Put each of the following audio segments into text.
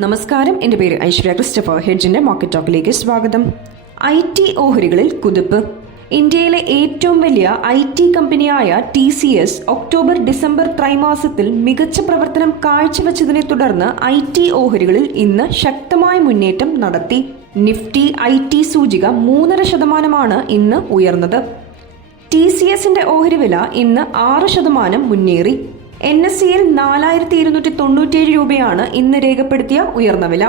നമസ്കാരം. എന്റെ പേര് ഐശ്വര്യ ക്രിസ്റ്റഫർ. ഹെഡ്ജിന്റെ മാർക്കറ്റ് ടോക്കിലേക്ക് സ്വാഗതം. ഐ ടി ഓഹരികളിൽ കുതിപ്പ്. ഇന്ത്യയിലെ ഏറ്റവും വലിയ ഐ ടി കമ്പനിയായ T C S October December ത്രൈമാസത്തിൽ മികച്ച പ്രവർത്തനം കാഴ്ചവെച്ചതിനെ തുടർന്ന് ഐ ടി ഓഹരികളിൽ ഇന്ന് ശക്തമായ മുന്നേറ്റം നടത്തി. നിഫ്റ്റി ഐ ടി സൂചിക മൂന്നര ശതമാനമാണ് ഇന്ന് ഉയർന്നത്. ടി സി എസിന്റെ ഓഹരി വില ഇന്ന് ആറ് ശതമാനം മുന്നേറി. എൻ എസ് സിയിൽ നാലായിരത്തി ഇരുന്നൂറ്റി തൊണ്ണൂറ്റിയേഴ് രൂപയാണ് ഇന്ന് രേഖപ്പെടുത്തിയ ഉയർന്ന വില.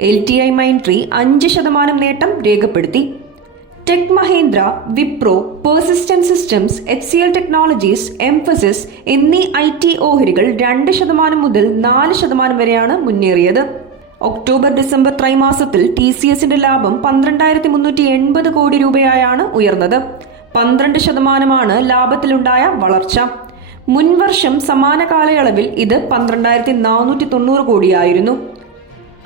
എൽ ടി ഐ മൈൻട്രി അഞ്ച് ശതമാനം നേട്ടം രേഖപ്പെടുത്തി. Tech Mahindra Wipro persistent systems H C L technologies Mphasis എന്നീ ഐ ടി ഓഹരികൾ രണ്ട് ശതമാനം മുതൽ നാല് ശതമാനം വരെയാണ് മുന്നേറിയത്. ഒക്ടോബർ ഡിസംബർ ത്രൈമാസത്തിൽ ടി സി എസിന്റെ ലാഭം പന്ത്രണ്ടായിരത്തി മുന്നൂറ്റി എൺപത് കോടി രൂപയായാണ് ഉയർന്നത്. പന്ത്രണ്ട് ശതമാനമാണ് ലാഭത്തിലുണ്ടായ വളർച്ച. മുൻവർഷം സമാന കാലയളവിൽ ഇത് പന്ത്രണ്ടായിരത്തി നാനൂറ്റി തൊണ്ണൂറ് കോടിയായിരുന്നു.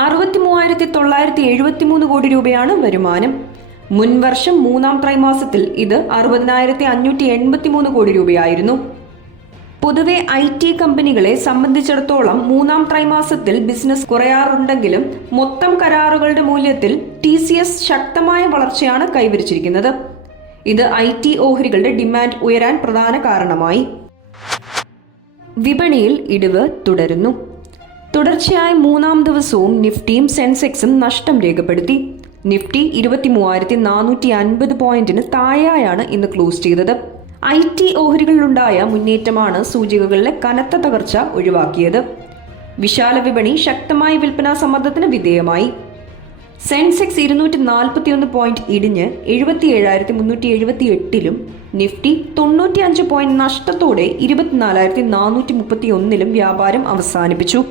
അറുപത്തി മൂവായിരത്തി തൊള്ളായിരത്തി എഴുപത്തി മൂന്ന് കോടി രൂപയാണ് വരുമാനം. മുൻവർഷം മൂന്നാം ത്രൈമാസത്തിൽ ഇത് അറുപതിനായിരത്തി അഞ്ഞൂറ്റി എൺപത്തി മൂന്ന് കോടി രൂപയായിരുന്നു. പൊതുവെ ഐ ടി കമ്പനികളെ സംബന്ധിച്ചിടത്തോളം മൂന്നാം ത്രൈമാസത്തിൽ ബിസിനസ് കുറയാറുണ്ടെങ്കിലും മൊത്തം കരാറുകളുടെ മൂല്യത്തിൽ ടി സി എസ് ശക്തമായ വളർച്ചയാണ് കൈവരിച്ചിരിക്കുന്നത്. ഇത് ഐ ടി ഓഹരികളുടെ ഡിമാൻഡ് ഉയരാൻ പ്രധാന കാരണമായി. വിപണിയിൽ ഇടിവ് തുടരുന്നു. തുടർച്ചയായ മൂന്നാം ദിവസവും നിഫ്റ്റിയും സെൻസെക്സും നഷ്ടം രേഖപ്പെടുത്തി. നിഫ്റ്റി ഇരുപത്തി മൂവായിരത്തി നാനൂറ്റി അൻപത് പോയിന്റിന് താഴെയാണ് ഇന്ന് ക്ലോസ് ചെയ്തത്. ഐ ടി ഓഹരികളിലുണ്ടായ മുന്നേറ്റമാണ് സൂചികകളിലെ കനത്ത തകർച്ച ഒഴിവാക്കിയത്. വിശാല വിപണി ശക്തമായ വിൽപ്പനാ സമ്മർദ്ദത്തിന് വിധേയമായി. സെൻസെക്സ് ഇരുന്നൂറ്റി നാൽപ്പത്തിയൊന്ന് പോയിന്റ് ഇടിഞ്ഞ് എഴുപത്തി ഏഴായിരത്തി മുന്നൂറ്റി എഴുപത്തി എട്ടിലും നിഫ്റ്റി തൊണ്ണൂറ്റി അഞ്ച് പോയിന്റ് നഷ്ടത്തോടെ ഇരുപത്തിനാലായിരത്തി നാനൂറ്റി മുപ്പത്തി ഒന്നിലും വ്യാപാരം അവസാനിപ്പിച്ചു.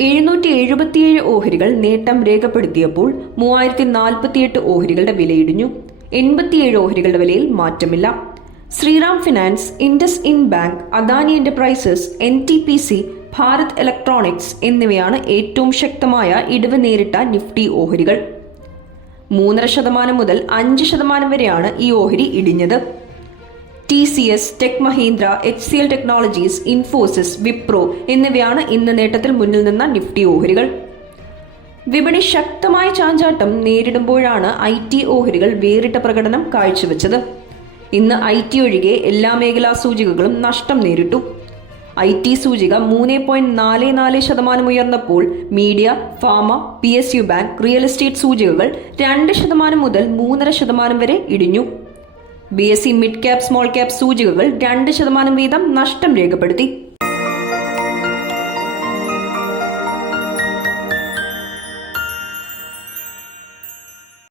എഴുന്നൂറ്റി എഴുപത്തിയേഴ് ഓഹരികൾ നേട്ടം രേഖപ്പെടുത്തിയപ്പോൾ മൂവായിരത്തി നാൽപ്പത്തിയെട്ട് ഓഹരികളുടെ വിലയിടിഞ്ഞു എൺപത്തിയേഴ് ഓഹരികളുടെ വിലയിൽ മാറ്റമില്ല. Shriram finance IndusInd bank Adani enterprises N T P C Bharat electronics എന്നിവയാണ് ഏറ്റവും ശക്തമായ ഇടിവ് നേരിട്ട നിഫ്റ്റി ഓഹരികൾ. മൂന്നര ശതമാനം മുതൽ അഞ്ച് ശതമാനം വരെയാണ് ഈ ഓഹരി ഇടിഞ്ഞത്. T C S tech Mahindra H C L technologies Infosys Wipro എന്നിവയാണ് ഇന്ന് നേട്ടത്തിൽ മുന്നിൽ നിന്ന നിഫ്റ്റി ഓഹരികൾ. വിപണി ശക്തമായ ചാഞ്ചാട്ടം നേരിടുമ്പോഴാണ് ഐ ടി ഓഹരികൾ വേറിട്ട പ്രകടനം കാഴ്ചവെച്ചത്. ഇന്ന് ഐ ടി ഒഴികെ എല്ലാ മേഖലാ സൂചികകളും നഷ്ടം നേരിട്ടു. ഐ ടി സൂചിക മൂന്ന് പോയിന്റ് നാല് നാല് ശതമാനം ഉയർന്നപ്പോൾ media pharma P S U bank real estate സൂചികകൾ രണ്ട് ശതമാനം മുതൽ മൂന്നര ശതമാനം വരെ ഇടിഞ്ഞു. B S C mid cap small cap സൂചികകൾ രണ്ട് ശതമാനം വീതം നഷ്ടം രേഖപ്പെടുത്തി.